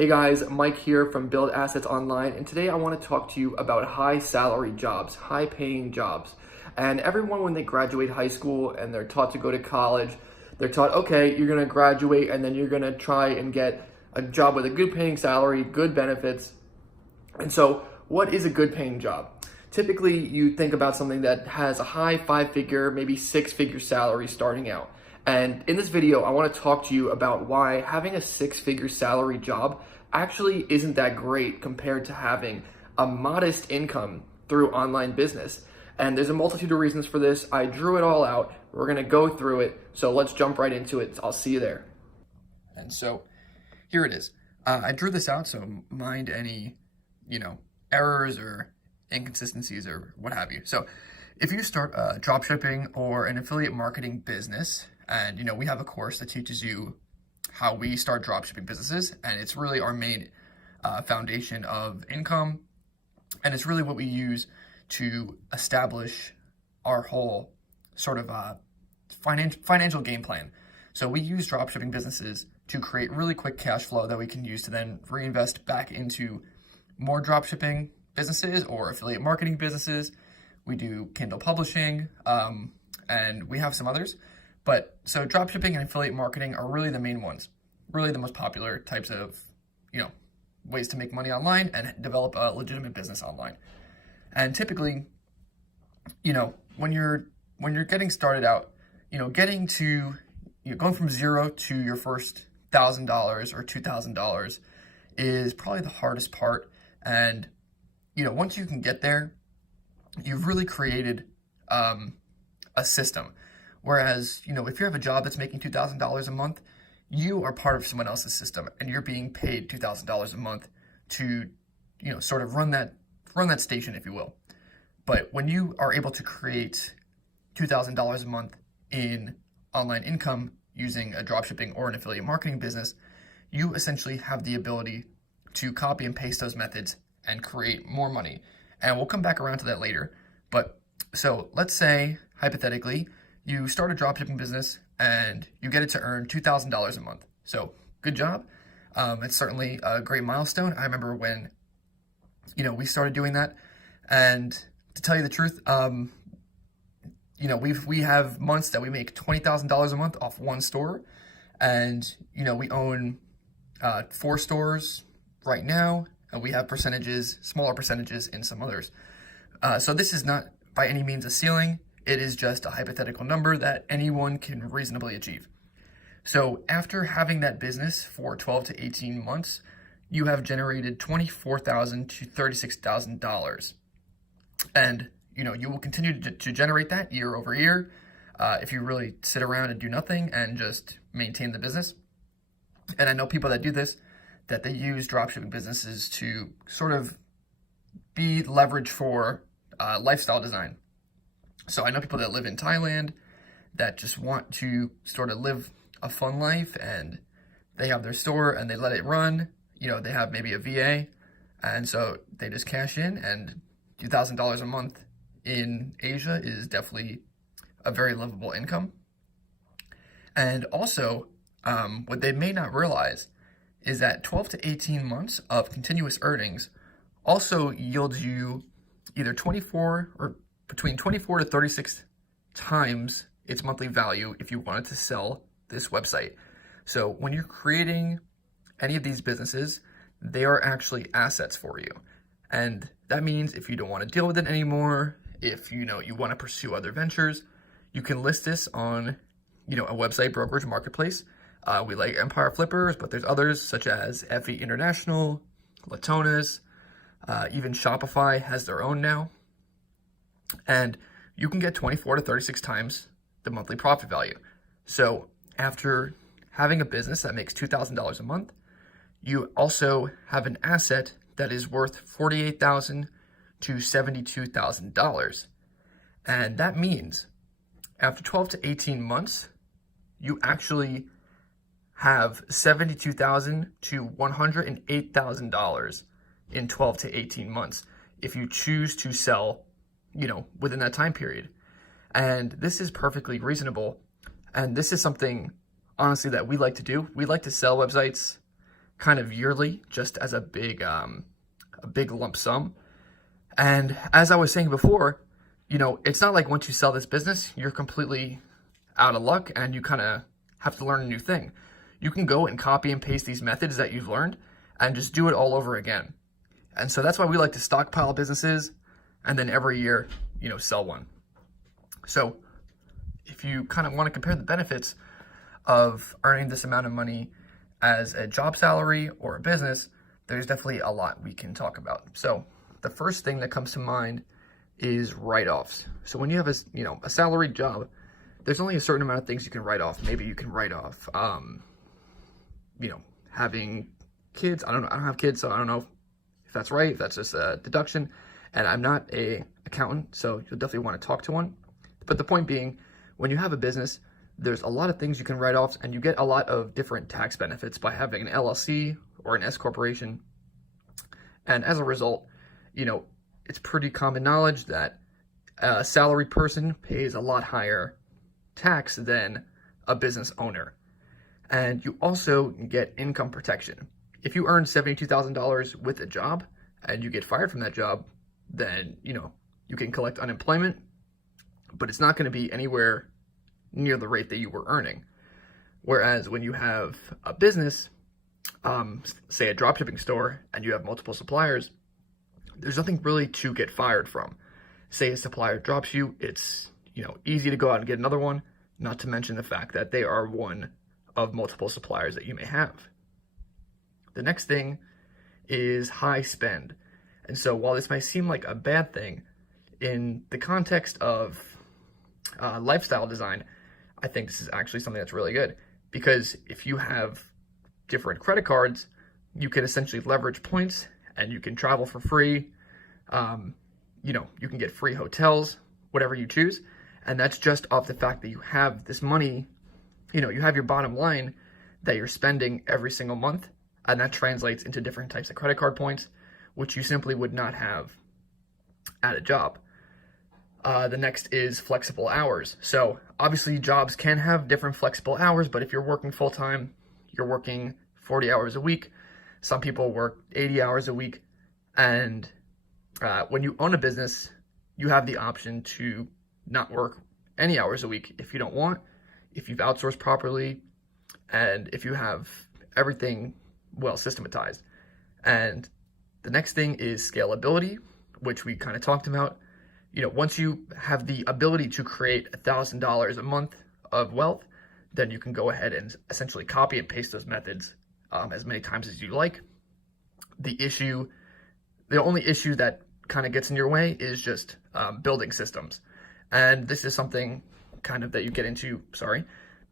Hey guys, Mike here from Build Assets Online, and today I want to talk to you about high salary jobs, high paying jobs. And everyone, when they graduate high school and they're taught to go to college, they're taught, okay, you're going to graduate and then you're going to try and get a job with a good paying salary, good benefits. And so, what is a good paying job? Typically, you think about something that has a high five-figure, maybe six-figure salary starting out. And in this video, I want to talk to you about why having a six-figure salary job actually isn't that great compared to having a modest income through online business. And there's a multitude of reasons for this. I drew it all out. We're going to go through it. So let's jump right into it. I'll see you there. And so here it is. I drew this out, so mind any, errors or inconsistencies or what have you. So if you start drop shipping or an affiliate marketing business, and we have a course that teaches you how we start drop shipping businesses, and it's really our main foundation of income, and it's really what we use to establish our whole sort of financial game plan. So we use drop shipping businesses to create really quick cash flow that we can use to then reinvest back into more drop shipping businesses or affiliate marketing businesses. We do Kindle publishing, and we have some others. But so drop shipping and affiliate marketing are really the main ones, really the most popular types of, ways to make money online and develop a legitimate business online. And typically, when you're getting started out, getting to going from zero to your first $1,000 or $2,000 is probably the hardest part. And once you can get there, you've really created a system. Whereas, if you have a job that's making $2,000 a month, you are part of someone else's system and you're being paid $2,000 a month to, sort of run that station, if you will. But when you are able to create $2,000 a month in online income using a dropshipping or an affiliate marketing business, you essentially have the ability to copy and paste those methods and create more money. And we'll come back around to that later. But so let's say, hypothetically, you start a dropshipping business and you get it to earn $2,000 a month. So good job. It's certainly a great milestone. I remember when, we started doing that. And to tell you the truth, we have months that we make $20,000 a month off one store. And, we own 4 stores right now. And we have smaller percentages in some others. So this is not by any means a ceiling. It is just a hypothetical number that anyone can reasonably achieve. So after having that business for 12 to 18 months, you have generated $24,000 to $36,000. And, you will continue to generate that year over year if you really sit around and do nothing and just maintain the business. And I know people that do this, that they use dropshipping businesses to sort of be leverage for lifestyle design. So I know people that live in Thailand that just want to sort of live a fun life, and they have their store and they let it run. They have maybe a VA, and so they just cash in, and $2,000 a month in Asia is definitely a very livable income. And also, what they may not realize is that 12 to 18 months of continuous earnings also yields you either 24 or between 24 to 36 times its monthly value if you wanted to sell this website. So when you're creating any of these businesses, they are actually assets for you. And that means if you don't want to deal with it anymore, if you want to pursue other ventures, you can list this on a website brokerage marketplace. We like Empire Flippers, but there's others such as FE International, Latonas, even Shopify has their own now. And you can get 24 to 36 times the monthly profit value. So after having a business that makes $2,000 a month, you also have an asset that is worth $48,000 to $72,000. And that means after 12 to 18 months, you actually have $72,000 to $108,000 in 12 to 18 months if you choose to sell within that time period. And this is perfectly reasonable. And this is something, honestly, that we like to do. We like to sell websites kind of yearly, just as a big lump sum. And as I was saying before, it's not like once you sell this business, you're completely out of luck and you kind of have to learn a new thing. You can go and copy and paste these methods that you've learned and just do it all over again. And so that's why we like to stockpile businesses and then every year, sell one. So if you kind of want to compare the benefits of earning this amount of money as a job salary or a business, there's definitely a lot we can talk about. So the first thing that comes to mind is write-offs. So when you have a salaried job, there's only a certain amount of things you can write off. Maybe you can write off, having kids. I don't know. I don't have kids, so I don't know if that's right, if that's just a deduction. And I'm not a accountant, so you'll definitely want to talk to one. But the point being, when you have a business, there's a lot of things you can write off, and you get a lot of different tax benefits by having an LLC or an S corporation. And as a result, it's pretty common knowledge that a salaried person pays a lot higher tax than a business owner. And you also get income protection. If you earn $72,000 with a job and you get fired from that job, then, you can collect unemployment, but it's not going to be anywhere near the rate that you were earning. Whereas when you have a business, say a dropshipping store, and you have multiple suppliers, there's nothing really to get fired from. Say a supplier drops you, it's, easy to go out and get another one, not to mention the fact that they are one of multiple suppliers that you may have. The next thing is high spend. And so while this might seem like a bad thing, in the context of lifestyle design, I think this is actually something that's really good. Because if you have different credit cards, you can essentially leverage points and you can travel for free. You can get free hotels, whatever you choose. And that's just off the fact that you have this money, you have your bottom line that you're spending every single month. And that translates into different types of credit card points, which you simply would not have at a job. The next is flexible hours. So obviously jobs can have different flexible hours, but if you're working full-time, you're working 40 hours a week. Some people work 80 hours a week. And when you own a business, you have the option to not work any hours a week if you don't want, if you've outsourced properly, and if you have everything well systematized. And the next thing is scalability, which we kind of talked about. Once you have the ability to create $1,000 a month of wealth, then you can go ahead and essentially copy and paste those methods as many times as you like. The only issue that kind of gets in your way is just building systems. And this is something kind of that you get into,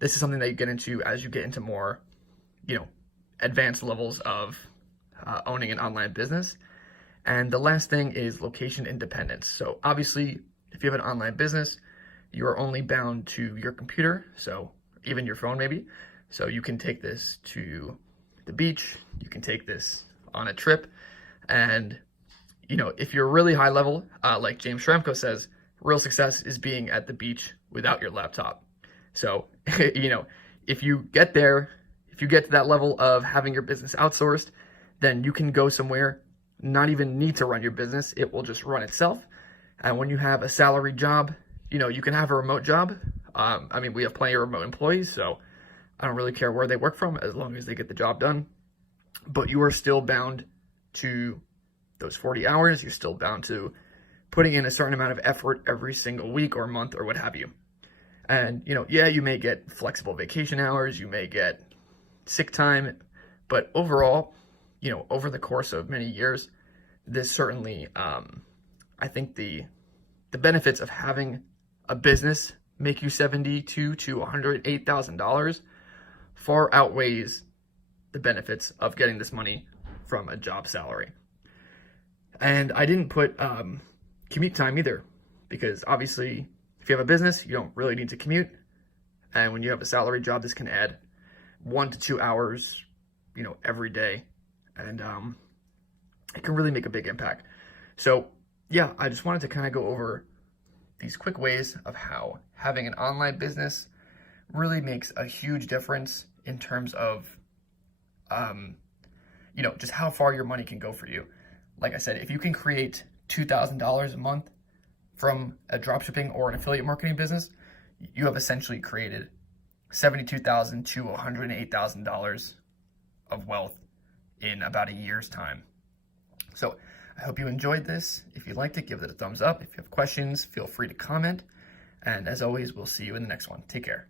this is something that you get into as you get into more, advanced levels of owning an online business. And the last thing is location independence. So obviously, if you have an online business, you are only bound to your computer, so even your phone maybe. So you can take this to the beach, you can take this on a trip, and if you're really high level, like James Schramko says, real success is being at the beach without your laptop. So, if you get there, if you get to that level of having your business outsourced, then you can go somewhere, not even need to run your business. It will just run itself. And when you have a salaried job, you can have a remote job. We have plenty of remote employees, so I don't really care where they work from as long as they get the job done. But you are still bound to those 40 hours. You're still bound to putting in a certain amount of effort every single week or month or what have you. And, you may get flexible vacation hours, you may get sick time, but overall, over the course of many years, this certainly, I think the benefits of having a business make you $72,000 to $108,000 far outweighs the benefits of getting this money from a job salary. And I didn't put commute time either, because obviously if you have a business, you don't really need to commute. And when you have a salary job, this can add 1 to 2 hours, every day. And it can really make a big impact. So yeah, I just wanted to kind of go over these quick ways of how having an online business really makes a huge difference in terms of just how far your money can go for you. Like I said, if you can create $2,000 a month from a dropshipping or an affiliate marketing business, you have essentially created $72,000 to $108,000 of wealth in about a year's time. So I hope you enjoyed this. If you liked it, give it a thumbs up. If you have questions, feel free to comment. And as always, we'll see you in the next one. Take care.